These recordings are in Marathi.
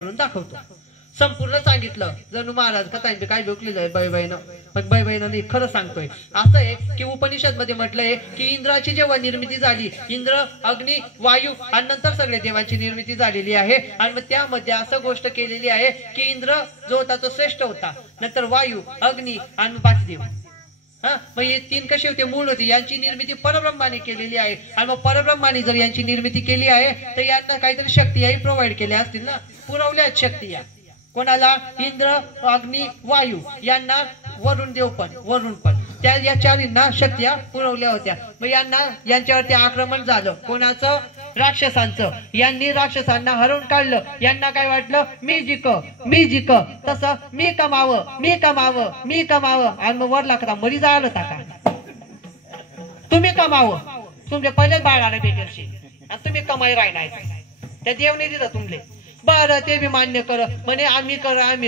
म्हणून दाखवतो. संपूर्ण सांगितलं जणू महाराज कथांचे काय डोकलेलं आहे बाईबाईनं. पण बाईबाईनं खरं सांगतोय. असं आहे की उपनिषद मध्ये म्हटलंय की इंद्राची जेव्हा निर्मिती झाली, इंद्र, अग्नी, वायू आणि नंतर सगळे देवांची निर्मिती झालेली आहे. आणि मग त्यामध्ये असं गोष्ट केलेली आहे की इंद्र जो होता तो श्रेष्ठ होता, नंतर वायू, अग्नी आणि 5 देव. मग हे 3 कसे होते? मूळ होते. यांची निर्मिती परब्रह्माने केलेली आहे. आणि मग परब्रह्माने जर यांची निर्मिती केली आहे तर यांना काहीतरी शक्ती याही प्रोव्हाइड केल्या असतील ना, पुरवल्याच शक्ती या. कोणाला? इंद्र, अग्नी, वायू यांना वरुण देव वरुण पण त्या या 4 शक्त्या पुरवल्या होत्या. मग यांच्यावरती आक्रमण झालं. कोणाचं? राक्षसांचं. यांनी राक्षसांना हरवून काढलं. यांना काय वाटलं? मी जिक तसं मी कमावं आणि मग वर लागता मरी जायला का तुम्ही कमावं, तुमच्या पहिलेच बाळाला भेटेल आणि तुम्ही कमाई राहिलाय. त्या देवने दिलं तुमले. बरं, ते बी मान्य कर म्हणे आम्ही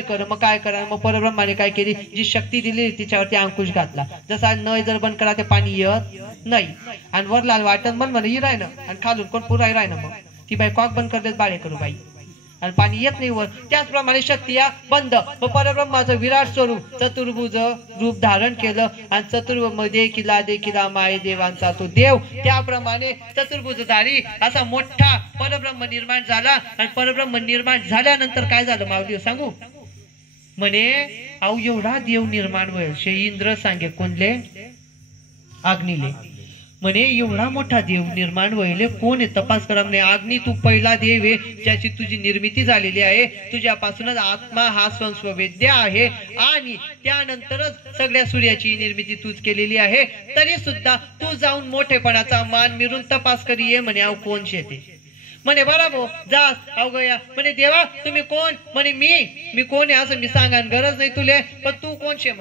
कर. मग काय करा? मग परब्रह्माने काय केली? जी शक्ती दिली तिच्यावरती अंकुश घातला. जसा नळ जर बंद करा ते पाणी येत नाही. आणि वरला वाटत म्हणे ही राहिलं आणि खालून कोण पुराय राहिलं. मग ती बाई कॉक बंद करतेच बाळे करू बाई आणि पाणी येत नाही वर. त्याचप्रमाणे शक्ती या बंद. मग परब्रह्माचं विराट स्वरूप चतुर्भुज रूप धारण केलं आणि चतुर्भुमध्ये देखिला माये देवांचा तो देव. त्याप्रमाणे चतुर्भुजधारी असा मोठा परब्रह्म निर्माण झाला. आणि परब्रह्म निर्माण झाल्यानंतर काय झालं माऊली सांगू? म्हणे अहो एवढा देव निर्माण होईल. शे इंद्र सांगे कोणले? अग्नीले. म्हणे एवढा मोठा देव निर्माण व्हायले कोण आहे? तपास करा. म्हणे अग्नी तू पहिला देव आहे ज्याची तुझी निर्मिती झालेली आहे. तुझ्यापासूनच आत्मा हा स्ववेद्य आहे आणि त्यानंतरच सगळ्या सूर्याची निर्मिती तूच केलेली आहे. तरी सुद्धा तू जाऊन मोठेपणाचा मान मिरून तपास करी ये. म्हणे अहो कोण शेते? म्हणे बरोबर जा अवघया. म्हणे देवा तुम्ही कोण? म्हणे मी कोण आहे असं मी सांगा गरज नाही तुले, पण तू कोण शे?